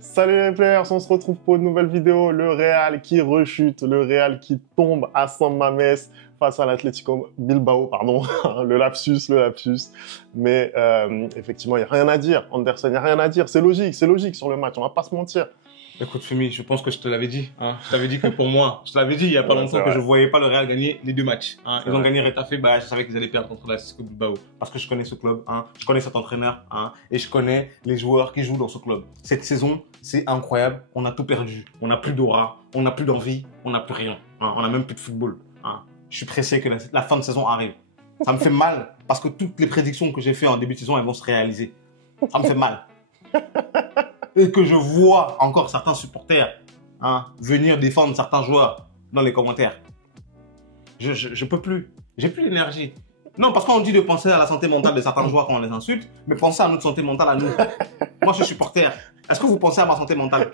Salut les players, on se retrouve pour une nouvelle vidéo. Le Real qui rechute, le Real qui tombe à San Mamés face à l'Atlético Bilbao, pardon, le lapsus. Mais effectivement, il n'y a rien à dire, Anderson, il n'y a rien à dire. C'est logique sur le match, on va pas se mentir. Écoute Femi, je pense que je te l'avais dit. Hein. Je t'avais dit que pour moi, je te l'avais dit il y a pas longtemps que je voyais pas le Real gagner les deux matchs. Hein. Ils ont gagné Retafe, bah, je savais qu'ils allaient perdre contre l'Atlético Bilbao. Parce que je connais ce club, hein. Je connais cet entraîneur, hein. Et je connais les joueurs qui jouent dans ce club. Cette saison, c'est incroyable. On a tout perdu. On n'a plus d'aura, on n'a plus d'envie, on n'a plus rien. Hein. On n'a même plus de football. Hein. Je suis pressé que la fin de saison arrive. Ça me fait mal parce que toutes les prédictions que j'ai faites en début de saison, elles vont se réaliser. Ça me fait mal. Et que je vois encore certains supporters venir défendre certains joueurs dans les commentaires. Je peux plus. J'ai plus l'énergie. Non, parce qu'on dit de penser à la santé mentale de certains joueurs quand on les insulte, mais pensez à notre santé mentale à nous. Moi, je suis supporter. Est-ce que vous pensez à ma santé mentale?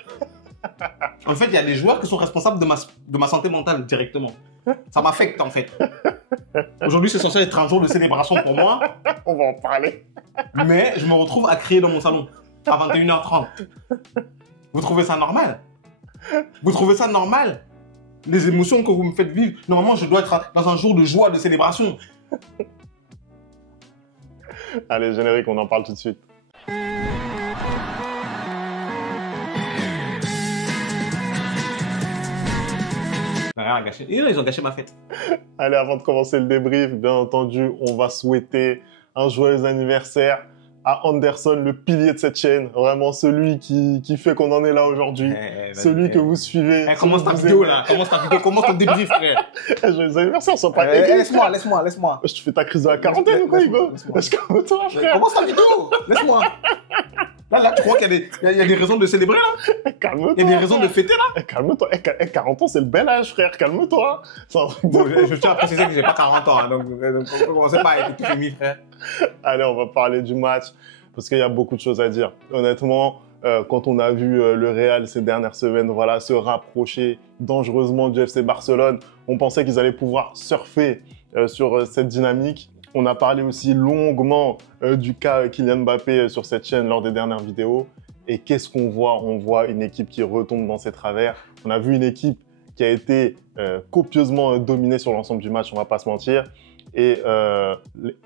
En fait, il y a des joueurs qui sont responsables de ma santé mentale directement. Ça m'affecte, en fait. Aujourd'hui, c'est censé être un jour de célébration pour moi. On va en parler. Mais je me retrouve à crier dans mon salon à 21h30. Vous trouvez ça normal? Vous trouvez ça normal? Les émotions que vous me faites vivre, normalement, je dois être dans un jour de joie, de célébration. Allez, générique, on en parle tout de suite. Ils ont gâché ma fête. Allez, avant de commencer le débrief, bien entendu, on va souhaiter un joyeux anniversaire à Anderson, le pilier de cette chaîne. Vraiment, celui qui fait qu'on en est là aujourd'hui. Celui que vous suivez. Commence ta vidéo, là. Commence ton débrief, frère. Joyeux anniversaire, sois pas Laisse-moi. Je te fais ta crise de la quarantaine ou quoi, Hugo? Calme-toi, frère. Commence ta vidéo. Laisse-moi. Là, tu crois qu'il y a des raisons de célébrer, là? Calme-toi. Il y a des raisons de fêter, là? Calme-toi. 40 ans, c'est le bel âge, frère. Calme-toi. Bon, je tiens à préciser que j'ai pas 40 ans, hein, donc on peut commencer par être tout fini, frère. Allez, on va parler du match, parce qu'il y a beaucoup de choses à dire. Honnêtement, quand on a vu le Real ces dernières semaines, voilà, se rapprocher dangereusement du FC Barcelone, on pensait qu'ils allaient pouvoir surfer sur cette dynamique. On a parlé aussi longuement du cas Kylian Mbappé sur cette chaîne lors des dernières vidéos. Et qu'est-ce qu'on voit? On voit une équipe qui retombe dans ses travers. On a vu une équipe qui a été copieusement dominée sur l'ensemble du match, on va pas se mentir. Et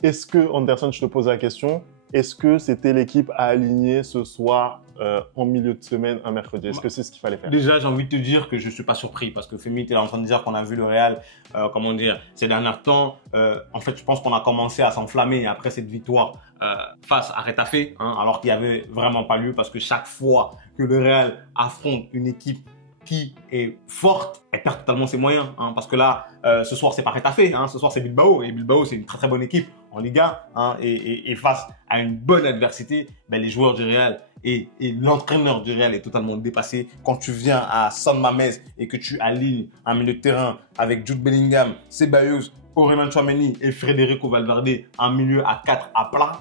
est-ce que, Anderson, je te pose la question, est-ce que c'était l'équipe à aligner ce soir en milieu de semaine, un mercredi? Est-ce que c'est ce qu'il fallait faire? Déjà, j'ai envie de te dire que je suis pas surpris parce que Femi, tu es en train de dire qu'on a vu le Real, comment dire, ces derniers temps. En fait, je pense qu'on a commencé à s'enflammer après cette victoire face à Retafe, alors qu'il n'y avait vraiment pas lieu parce que chaque fois que le Real affronte une équipe qui est forte, elle perd totalement ses moyens. Parce que là, ce soir, c'est pas Retafe, ce soir, c'est Bilbao. Et Bilbao, c'est une très très bonne équipe en Liga. Et face à une bonne adversité, ben, les joueurs du Real et l'entraîneur du Real est totalement dépassé. Quand tu viens à San Mamés et que tu alignes un milieu de terrain avec Jude Bellingham, Ceballos, Aurélien Tchouaméni et Federico Valverde, un milieu à 4 à plat,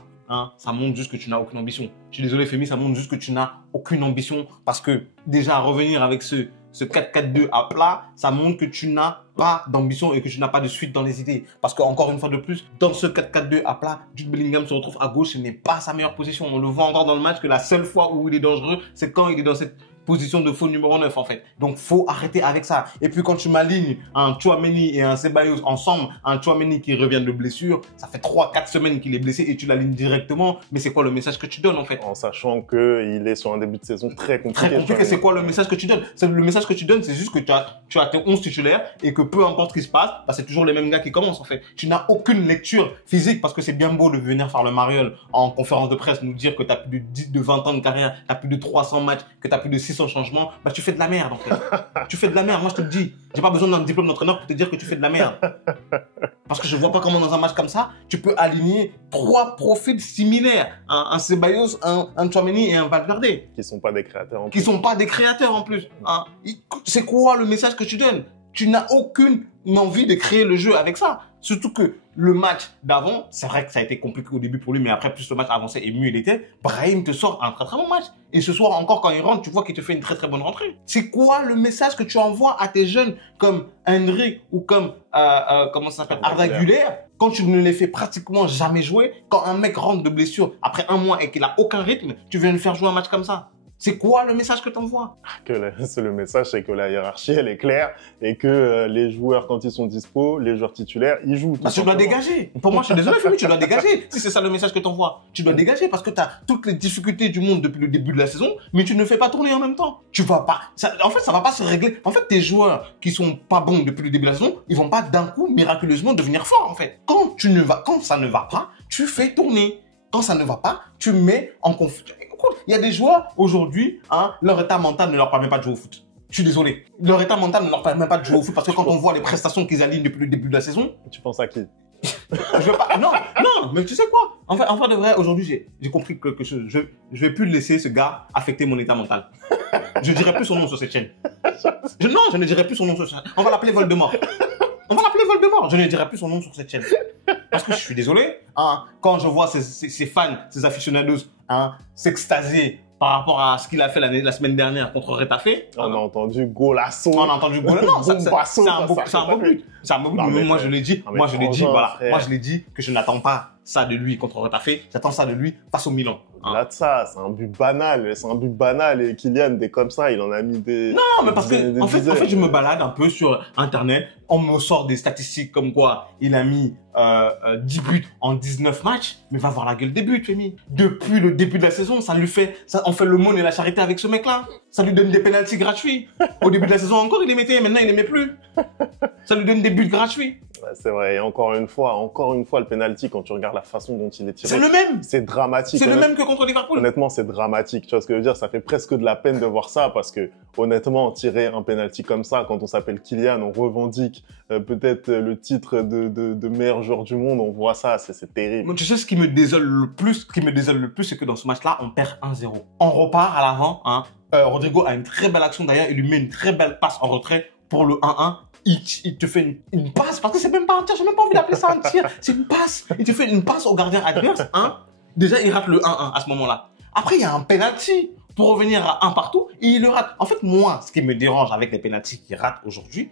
ça montre juste que tu n'as aucune ambition. Je suis désolé Femi, ça montre juste que tu n'as aucune ambition parce que déjà revenir avec ce 4-4-2 à plat, ça montre que tu n'as pas d'ambition et que tu n'as pas de suite dans les idées. Parce qu'encore une fois de plus, dans ce 4-4-2 à plat, Jude Bellingham se retrouve à gauche, ce n'est pas sa meilleure position. On le voit encore dans le match que la seule fois où il est dangereux, c'est quand il est dans cette position de faux numéro 9 en fait. Donc faut arrêter avec ça. Et puis quand tu m'alignes un Tchouaméni et un Ceballos ensemble, un Tchouaméni qui revient de blessure, ça fait 3-4 semaines qu'il est blessé et tu l'alignes directement. Mais c'est quoi le message que tu donnes en fait? En sachant qu'il est sur un début de saison très compliqué. Très compliqué, c'est quoi le message que tu donnes? Le message que tu donnes, c'est juste que tu as tes 11 titulaires et que peu importe ce qui se passe, bah, c'est toujours les mêmes gars qui commencent en fait. Tu n'as aucune lecture physique parce que c'est bien beau de venir faire le mariole en conférence de presse, nous dire que tu as plus de 20 ans de carrière, tu as plus de 300 matchs, que tu as plus de 600 changements. Bah, tu fais de la merde en fait. Tu fais de la merde, moi je te le dis. J'ai pas besoin d'un diplôme d'entraîneur pour te dire que tu fais de la merde. Parce que je vois pas comment dans un match comme ça, tu peux aligner 3 profils similaires. Un Ceballos, un Tchouaméni et un Valverde. Qui sont pas des créateurs en plus. Qui sont pas des créateurs en plus. C'est quoi le message que tu donnes? Tu n'as aucune envie de créer le jeu avec ça. Surtout que le match d'avant, c'est vrai que ça a été compliqué au début pour lui, mais après, plus le match avançait et mieux il était, Brahim te sort un très très bon match. Et ce soir encore, quand il rentre, tu vois qu'il te fait une très très bonne rentrée. C'est quoi le message que tu envoies à tes jeunes comme Henry ou comme, comment ça s'appelle, Arda Güler, quand tu ne les fais pratiquement jamais jouer, quand un mec rentre de blessure après un mois et qu'il a aucun rythme, tu viens de faire jouer un match comme ça? C'est quoi le message que tu envoies? Le message, c'est que la hiérarchie, elle est claire et que les joueurs, quand ils sont dispo, les joueurs titulaires, ils jouent. Bah, tu dois dégager. Pour moi, je suis désolé, Femi, tu dois dégager. Si c'est ça le message que tu envoies, tu dois dégager parce que tu as toutes les difficultés du monde depuis le début de la saison, mais tu ne fais pas tourner en même temps. Tu vas pas. En fait, ça va pas se régler. En fait, tes joueurs qui sont pas bons depuis le début de la saison, ils vont pas d'un coup miraculeusement devenir forts, en fait. Quand ça ne va pas, tu fais tourner. Quand ça ne va pas, tu mets en confusion. Écoute, il y a des joueurs aujourd'hui, leur état mental ne leur permet pas de jouer au foot. Je suis désolé. Leur état mental ne leur permet pas de jouer au foot parce que quand on voit les prestations qu'ils alignent depuis le début de la saison. Tu penses à qui? Je veux pas. Non, mais tu sais quoi? En fait, de vrai, aujourd'hui, j'ai compris quelque chose. Je vais plus laisser ce gars affecter mon état mental. Je dirai plus son nom sur cette chaîne. Non, je ne dirai plus son nom sur cette chaîne. On va l'appeler Voldemort. On va l'appeler Voldemort. Je ne dirai plus son nom sur cette chaîne. Parce que je suis désolé, quand je vois ces fans, ces aficionados, s'extasier par rapport à ce qu'il a fait la semaine dernière contre Retafe. On a entendu golasso. On a entendu golasso. Non, c'est un beau but. C'est un beau but. Mais moi, je l'ai dit. Moi, je l'ai dit que je n'attends pas ça de lui contre Retafe. J'attends ça de lui face au Milan. Là de ça, c'est un but banal. C'est un but banal. Et Kylian, dès comme ça, il en a mis des... Non, mais parce que, en fait, je me balade un peu sur Internet. On me sort des statistiques comme quoi il a mis 10 buts en 19 matchs. Mais va voir la gueule des buts, Femi. Depuis le début de la saison, on fait le monde et la charité avec ce mec-là. Ça lui donne des pénaltys gratuits. Au début de la saison encore, il les mettait. Maintenant, il les met plus. Ça lui donne des buts gratuits. C'est vrai. Et encore une fois, le penalty, quand tu regardes la façon dont il est tiré. C'est le même. C'est dramatique. C'est le même que contre Liverpool. Honnêtement, c'est dramatique. Tu vois ce que je veux dire? Ça fait presque de la peine de voir ça parce que, honnêtement, tirer un penalty comme ça, quand on s'appelle Kylian, on revendique peut-être le titre de meilleur joueur du monde, on voit ça, c'est terrible. Mais tu sais ce qui me désole le plus? C'est que dans ce match-là, on perd 1-0. On repart à l'avant, Rodrigo a une très belle action d'ailleurs, il lui met une très belle passe en retrait pour le 1-1. Il te fait une passe, parce que c'est même pas un tir, j'ai même pas envie d'appeler ça un tir, c'est une passe. Il te fait une passe au gardien adverse, Déjà, il rate le 1-1 à ce moment-là. Après, il y a un penalty pour revenir à 1 partout, et il le rate. En fait, moi, ce qui me dérange avec les penaltys qu'il rate aujourd'hui,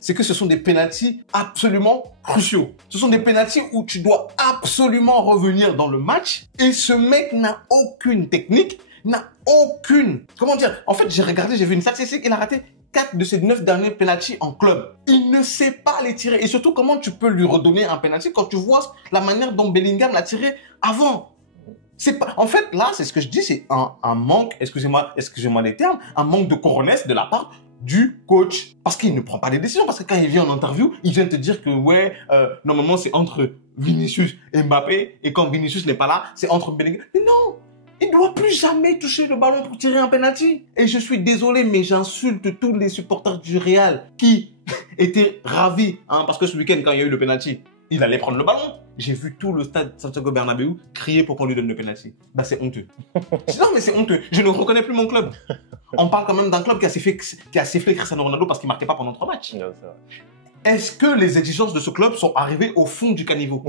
c'est que ce sont des penaltys absolument cruciaux. Ce sont des penaltys où tu dois absolument revenir dans le match, et ce mec n'a aucune technique, n'a aucune... Comment dire? En fait, j'ai vu une statistique, il a raté 4 de ses 9 derniers penaltys en club. Il ne sait pas les tirer. Et surtout, comment tu peux lui redonner un penalty quand tu vois la manière dont Bellingham l'a tiré avant? C'est pas... En fait, là, c'est ce que je dis, c'est un manque, excusez-moi les termes, un manque de cojones de la part du coach. Parce qu'il ne prend pas les décisions. Parce que quand il vient en interview, il vient te dire que, normalement, c'est entre Vinicius et Mbappé. Et quand Vinicius n'est pas là, c'est entre Bellingham. Mais non! Il ne doit plus jamais toucher le ballon pour tirer un penalty. Et je suis désolé, mais j'insulte tous les supporters du Real qui étaient ravis. Parce que ce week-end, quand il y a eu le penalty, il allait prendre le ballon. J'ai vu tout le stade Santiago Bernabéu crier pour qu'on lui donne le penalty. Bah, c'est honteux. Non, mais c'est honteux. Je ne reconnais plus mon club. On parle quand même d'un club qui a sifflé Cristiano Ronaldo parce qu'il ne marquait pas pendant 3 matchs. Non, c'est vrai. Est-ce que les exigences de ce club sont arrivées au fond du caniveau?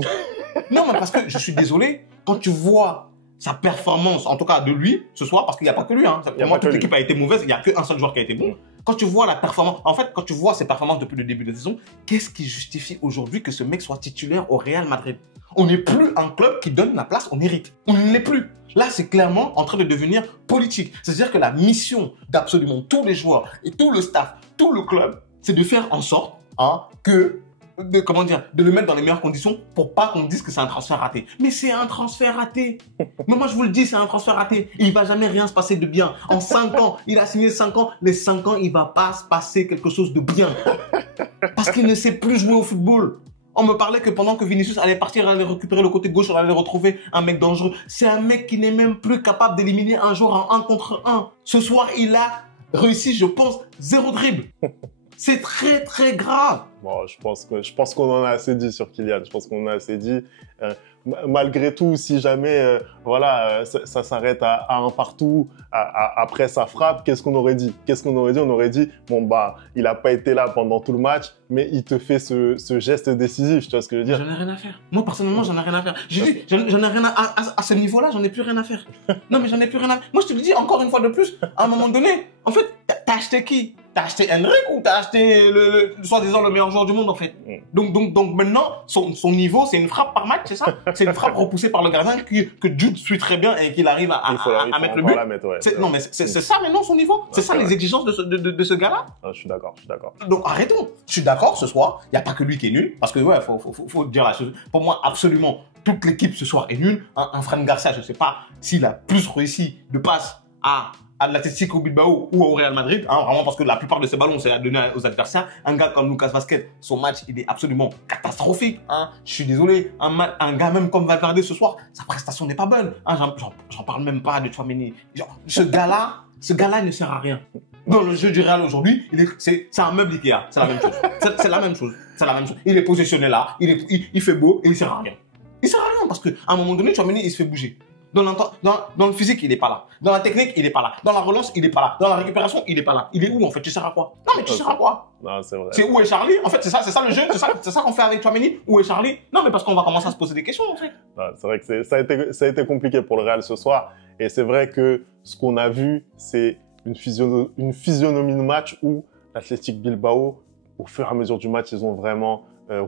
Non, mais parce que je suis désolé, quand tu vois sa performance, en tout cas de lui, ce soir, parce qu'il n'y a pas que lui, Pour moi, toute l'équipe a été mauvaise, il n'y a qu'un seul joueur qui a été bon. Quand tu vois la performance, en fait, quand tu vois ses performances depuis le début de la saison, qu'est-ce qui justifie aujourd'hui que ce mec soit titulaire au Real Madrid? On n'est plus un club qui donne la place au mérite. On ne l'est plus. Là, c'est clairement en train de devenir politique. C'est-à-dire que la mission d'absolument tous les joueurs et tout le staff, tout le club, c'est de faire en sorte de le mettre dans les meilleures conditions pour pas qu'on dise que c'est un transfert raté. Mais c'est un transfert raté. Mais moi, je vous le dis, c'est un transfert raté. Il va jamais rien se passer de bien. En 5 ans, il a signé 5 ans. Les 5 ans, il va pas se passer quelque chose de bien. Parce qu'il ne sait plus jouer au football. On me parlait que pendant que Vinicius allait partir, aller récupérer le côté gauche, on allait retrouver un mec dangereux. C'est un mec qui n'est même plus capable d'éliminer un joueur en 1 contre 1. Ce soir, il a réussi, je pense, 0 dribble. C'est très, très grave. Bon, je pense qu'on en a assez dit sur Kylian. Je pense qu'on en a assez dit. Malgré tout, si jamais ça s'arrête à 1 partout, après sa frappe, qu'est-ce qu'on aurait dit? On aurait dit, il n'a pas été là pendant tout le match, mais il te fait ce geste décisif, tu vois ce que je veux dire? J'en ai rien à faire. Moi, personnellement, j'en ai rien à faire. J'ai dit, j'en ai rien à ce niveau-là, j'en ai plus rien à faire. Non, mais j'en ai plus rien à faire. Moi, je te le dis encore une fois de plus, à un moment donné, en fait, t'as acheté qui? T'as acheté Henrik ou t'as acheté soi-disant le meilleur joueur du monde en fait? Donc maintenant, son niveau, c'est une frappe par match, c'est ça? C'est une frappe repoussée par le gardien que Jude suit très bien et qu'il arrive à mettre le but. Non, mais c'est ça maintenant son niveau? C'est ça les exigences de ce gars-là? Je suis d'accord. Donc arrêtons. Je suis d'accord ce soir, il n'y a pas que lui qui est nul, parce que ouais, faut dire la chose. Pour moi, absolument, toute l'équipe ce soir est nulle. Un Fran Garcia, je ne sais pas s'il a plus réussi de passes à l'Atlético Bilbao ou au Real Madrid, vraiment parce que la plupart de ces ballons, c'est à donner aux adversaires. Un gars comme Lucas Vazquez, son match, il est absolument catastrophique. Je suis désolé, un gars même comme Valverde ce soir, sa prestation n'est pas bonne. J'en parle même pas de Tchouaméni. Ce gars-là, il ne sert à rien. Dans le jeu du Real aujourd'hui, c'est un meuble Ikea, c'est la même chose. C'est la même chose. Il est positionné là, il fait beau et il sert à rien. Il sert à rien parce qu'à un moment donné, Tchouaméni, il se fait bouger. Dans le physique, il est pas là. Dans la technique, il est pas là. Dans la relance, il est pas là. Dans la récupération, il est pas là. Il est où en fait? Tu sers à quoi? Non mais tu sers à quoi? Non, c'est vrai. C'est où est Charlie? En fait, c'est ça le jeu. C'est ça qu'on fait avec Tchouaméni. Où est Charlie? Non mais parce qu'on va commencer à se poser des questions en fait. C'est vrai que ça a été compliqué pour le Real ce soir. Et c'est vrai que ce qu'on a vu, c'est une physionomie de match où l'Athletic Bilbao, au fur et à mesure du match, ils ont vraiment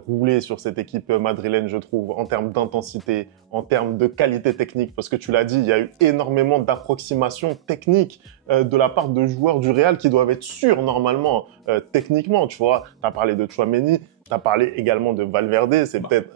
roulé sur cette équipe madrilène, je trouve, en termes d'intensité, en termes de qualité technique, parce que tu l'as dit, il y a eu énormément d'approximations techniques de la part de joueurs du Real qui doivent être sûrs normalement, techniquement, tu vois. Tu as parlé de Tchouaméni, tu as parlé également de Valverde, c'est peut-être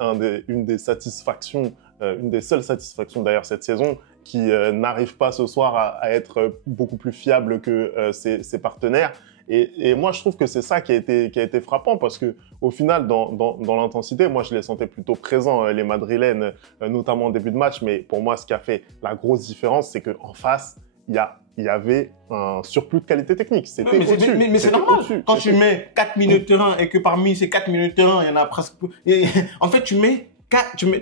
une des satisfactions, une des seules satisfactions d'ailleurs cette saison, qui n'arrive pas ce soir à être beaucoup plus fiable que ses partenaires. Et moi, je trouve que c'est ça qui a été frappant parce que au final, dans l'intensité, moi, je les sentais plutôt présents, les Madrilènes, notamment en début de match. Mais pour moi, ce qui a fait la grosse différence, c'est qu'en face, il y avait un surplus de qualité technique. C'était au-dessus. Mais c'est normal. Quand tu mets 4 milieux de terrain et que parmi ces 4 milieux de terrain, il y en a presque... En fait, tu mets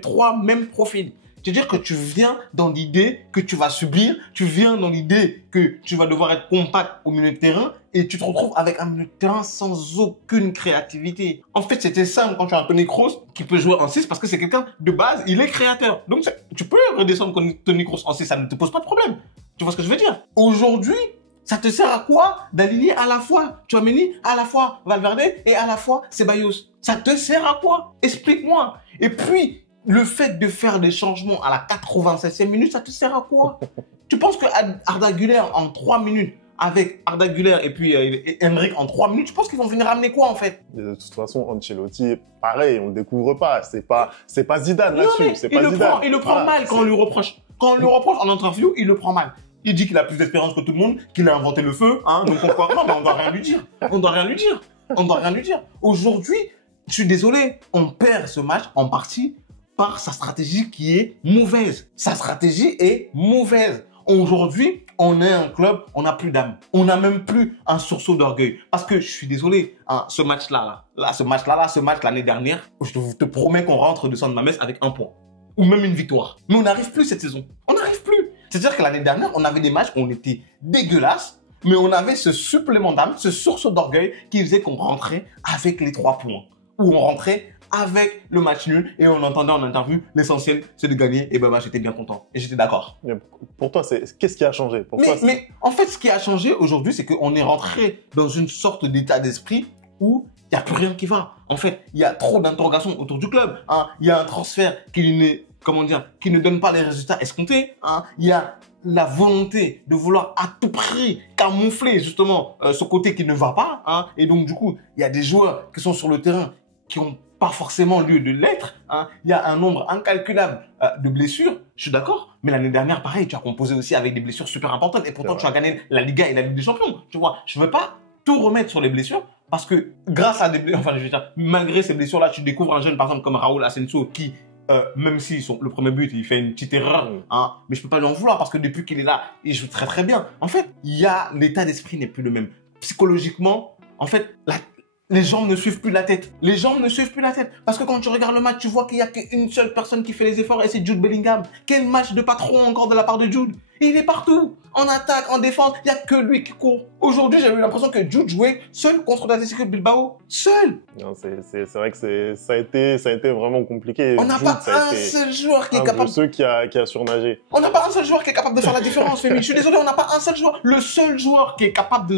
3 mêmes profils. C'est-à-dire que tu viens dans l'idée que tu vas subir, tu viens dans l'idée que tu vas devoir être compact au milieu de terrain et tu te retrouves avec un milieu de terrain sans aucune créativité. En fait, c'était simple quand tu as un Toni Kroos qui peut jouer en 6 parce que c'est quelqu'un de base, il est créateur. Donc, tu peux redescendre Toni Kroos en 6, ça ne te pose pas de problème. Tu vois ce que je veux dire? Aujourd'hui, ça te sert à quoi d'aligner à la fois Tchouaméni, à la fois Valverde et à la fois Ceballos? Ça te sert à quoi? Explique-moi. Et puis, le fait de faire des changements à la 87e minute, ça te sert à quoi? Tu penses que Arda Güler en 3 minutes, avec Arda Güler et puis Henrik en 3 minutes, tu penses qu'ils vont venir ramener quoi en fait? De toute façon, Ancelotti, pareil, on ne découvre pas. C'est pas Zidane là-dessus. Il le prend mal quand on lui reproche. Quand on lui reproche en interview, il le prend mal. Il dit qu'il a plus d'expérience que tout le monde, qu'il a inventé le feu, donc pourquoi? Non, mais on doit rien lui dire. Aujourd'hui, je suis désolé, on perd ce match en partie par sa stratégie qui est mauvaise. Sa stratégie est mauvaise. Aujourd'hui, on est un club, on n'a plus d'âme. On n'a même plus un sursaut d'orgueil. Parce que je suis désolé, ce match l'année dernière, je te promets qu'on rentre de San Mamés avec 1 point. Ou même une victoire. Mais on n'arrive plus cette saison. On n'arrive plus. C'est-à-dire que l'année dernière, on avait des matchs où on était dégueulasses, mais on avait ce supplément d'âme, ce sursaut d'orgueil qui faisait qu'on rentrait avec les 3 points. Ou on rentrait avec le match nul et on entendait en interview, l'essentiel c'est de gagner et bah j'étais bien content et j'étais d'accord. Pour toi, qu'est-ce qui a changé pour toi, mais en fait, ce qui a changé aujourd'hui, c'est qu'on est rentré dans une sorte d'état d'esprit où il n'y a plus rien qui va. En fait, il y a trop d'interrogations autour du club. Il y a un transfert qui ne donne pas les résultats escomptés. Il y a la volonté de vouloir à tout prix camoufler justement ce côté qui ne va pas. Et donc du coup, il y a des joueurs qui sont sur le terrain qui ont pas forcément lieu de l'être. Il y a un nombre incalculable de blessures, je suis d'accord, mais l'année dernière, pareil, tu as composé aussi avec des blessures super importantes et pourtant tu as gagné la Liga et la Ligue des Champions, tu vois. Je veux pas tout remettre sur les blessures parce que grâce à malgré ces blessures-là, tu découvres un jeune, par exemple, comme Raúl Asensio qui, même si le premier but, il fait une petite erreur, mais je peux pas lui en vouloir parce que depuis qu'il est là, il joue très très bien. En fait, l'état d'esprit n'est plus le même. Psychologiquement, en fait, les jambes ne suivent plus la tête. Parce que quand tu regardes le match, tu vois qu'il n'y a qu'une seule personne qui fait les efforts et c'est Jude Bellingham. Quel match de patron encore de la part de Jude. Il est partout. En attaque, en défense, il n'y a que lui qui court. Aujourd'hui, j'ai eu l'impression que Jude jouait seul contre l'Atlético Bilbao. Seul. Non, c'est vrai que ça a été vraiment compliqué. On n'a pas un seul joueur qui est capable... ceux qui a surnagé. On n'a pas un seul joueur qui est capable de faire la différence, Femi. Je suis désolé, on n'a pas un seul joueur. Le seul joueur qui est capable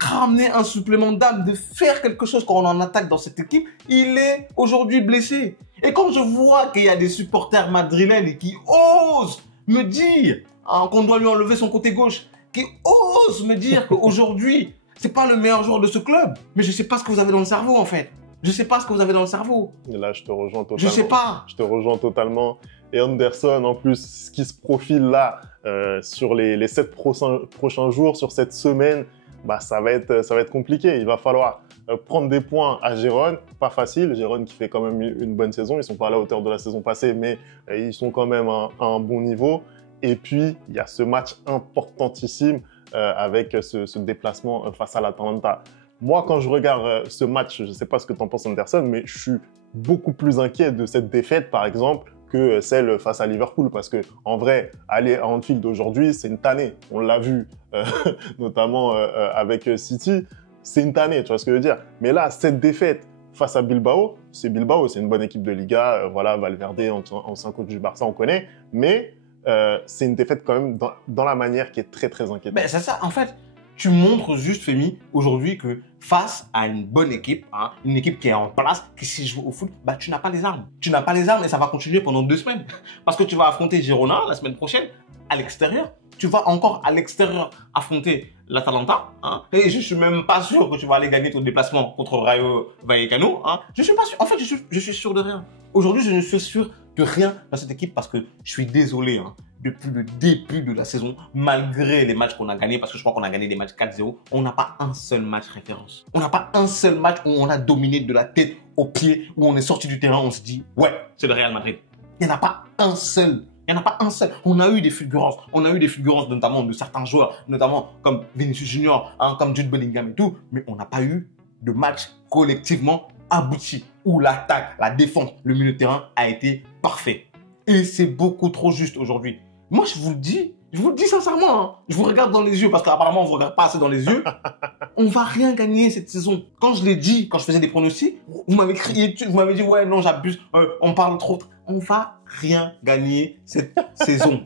ramener un supplément d'âme, de faire quelque chose quand on en attaque dans cette équipe, il est aujourd'hui blessé. Et quand je vois qu'il y a des supporters madrilènes qui osent me dire qu'on doit lui enlever son côté gauche, qui osent me dire qu'aujourd'hui, c'est pas le meilleur joueur de ce club, mais je sais pas ce que vous avez dans le cerveau en fait. Je sais pas ce que vous avez dans le cerveau. Et là, je te rejoins totalement. Je sais pas. Je te rejoins totalement. Et Anderson, en plus, ce qui se profile là, sur les 7 prochains jours, sur cette semaine, bah, ça va être compliqué. Il va falloir prendre des points à Gérone. Pas facile. Gérone qui fait quand même une bonne saison. Ils sont pas à la hauteur de la saison passée, mais ils sont quand même à un bon niveau. Et puis, il y a ce match importantissime avec ce déplacement face à l'Atalanta. Moi, quand je regarde ce match, je ne sais pas ce que tu en penses, Anderson, mais je suis beaucoup plus inquiet de cette défaite, par exemple, que celle face à Liverpool. Parce que, en vrai, aller à Anfield aujourd'hui, c'est une tannée. On l'a vu, notamment avec City. C'est une tannée, tu vois ce que je veux dire. Mais là, cette défaite face à Bilbao, c'est une bonne équipe de Liga. Voilà, Valverde, ancien coach du Barça, on connaît. Mais c'est une défaite quand même dans la manière qui est très, très inquiétante. Ben, c'est ça, en fait. Tu montres juste, Femi, aujourd'hui que face à une bonne équipe, une équipe qui est en place, qui sait jouer au foot, bah, tu n'as pas les armes. Tu n'as pas les armes et ça va continuer pendant 2 semaines. Parce que tu vas affronter Girona la semaine prochaine à l'extérieur. Tu vas encore à l'extérieur affronter l'Atalanta. Et je suis même pas sûr que tu vas aller gagner ton déplacement contre Rayo Vallecano. Je suis pas sûr. En fait, je suis sûr de rien. Aujourd'hui, je ne suis sûr de rien dans cette équipe parce que je suis désolé. Depuis le début de la saison, malgré les matchs qu'on a gagnés, parce que je crois qu'on a gagné des matchs 4-0, on n'a pas un seul match référence. On n'a pas un seul match où on a dominé de la tête aux pieds, où on est sorti du terrain, on se dit « Ouais, c'est le Real Madrid ». Il n'y en a pas un seul. Il n'y en a pas un seul. On a eu des fulgurances. On a eu des fulgurances notamment de certains joueurs, notamment comme Vinicius Junior, comme Jude Bellingham et tout. Mais on n'a pas eu de match collectivement abouti où l'attaque, la défense, le milieu de terrain a été parfait. Et c'est beaucoup trop juste aujourd'hui. Moi, je vous le dis sincèrement, je vous regarde dans les yeux parce qu'apparemment, on ne vous regarde pas assez dans les yeux. On va rien gagner cette saison. Quand je l'ai dit, quand je faisais des pronostics, vous m'avez crié, vous m'avez dit, ouais, non, j'abuse, on parle trop. On va rien gagner cette saison.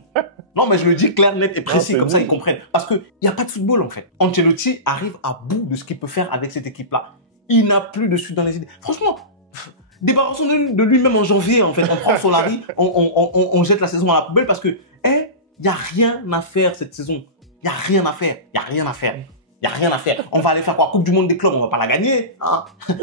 Non, mais je le dis clair, net et précis, comme ça ils comprennent. Parce qu'il n'y a pas de football en fait. Ancelotti arrive à bout de ce qu'il peut faire avec cette équipe-là. Il n'a plus de suite dans les idées. Franchement, débarrassons de lui-même en janvier, en fait. On prend Solari, on jette la saison à la poubelle parce que, il n'y a rien à faire cette saison. Il n'y a rien à faire. Il n'y a rien à faire. Il n'y a rien à faire. On va aller faire quoi? Coupe du monde des clubs, on ne va pas la gagner.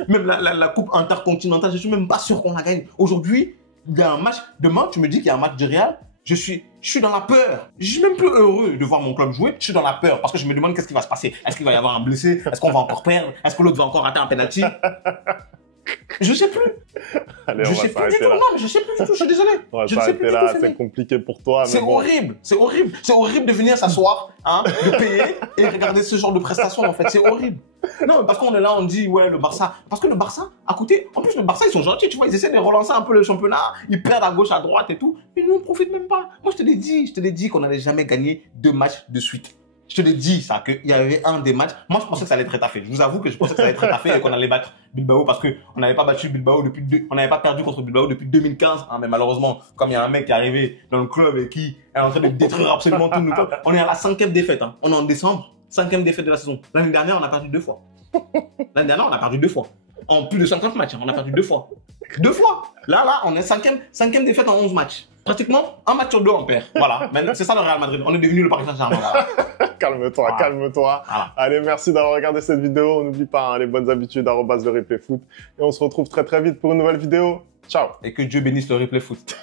Même la coupe intercontinentale, je ne suis même pas sûr qu'on la gagne. Aujourd'hui, il y a un match. Demain, tu me dis qu'il y a un match de Real. Je suis dans la peur. Je suis même plus heureux de voir mon club jouer. Je suis dans la peur parce que je me demande qu'est-ce qui va se passer. Est-ce qu'il va y avoir un blessé? Est-ce qu'on va encore perdre? Est-ce que l'autre va encore rater un penalty? Je sais plus. Allez, je sais plus du tout. Non, mais je sais plus du tout. Je suis désolé. On va je ne sais plus là, du tout. c'est compliqué pour toi. C'est horrible. C'est horrible. C'est horrible de venir s'asseoir, de payer et regarder ce genre de prestations. En fait, c'est horrible. Non, parce qu'on est là, on dit ouais le Barça. Parce que le Barça, à côté, en plus le Barça ils sont gentils, tu vois, ils essaient de relancer un peu le championnat, ils perdent à gauche, à droite et tout, mais nous on profite même pas. Moi je te l'ai dit qu'on n'allait jamais gagner 2 matchs de suite. Je te l'ai dit ça, qu'il y avait un des matchs. Moi je pensais que ça allait être étaffé. Je vous avoue que je pensais que ça allait être étaffé et qu'on allait battre Bilbao parce que on n'avait pas battu Bilbao on n'avait pas perdu contre Bilbao depuis 2015. Mais malheureusement, comme il y a un mec qui est arrivé dans le club et qui est en train de détruire absolument tout le club, on est à la 5e défaite. On est en décembre, 5e défaite de la saison. L'année dernière on a perdu 2 fois. L'année dernière, on a perdu 2 fois. En plus de 50 matchs, on a perdu 2 fois. 2 fois. Là, on est 5e défaite en 11 matchs. Pratiquement, un match sur 2, on perd. Voilà. C'est ça le Real Madrid. On est devenu le Paris Saint-Germain. Voilà. Calme-toi, voilà. calme-toi. Voilà. Allez, merci d'avoir regardé cette vidéo. N'oublie pas les bonnes habitudes, @ le replay foot. Et on se retrouve très très vite pour une nouvelle vidéo. Ciao. Et que Dieu bénisse le replay foot.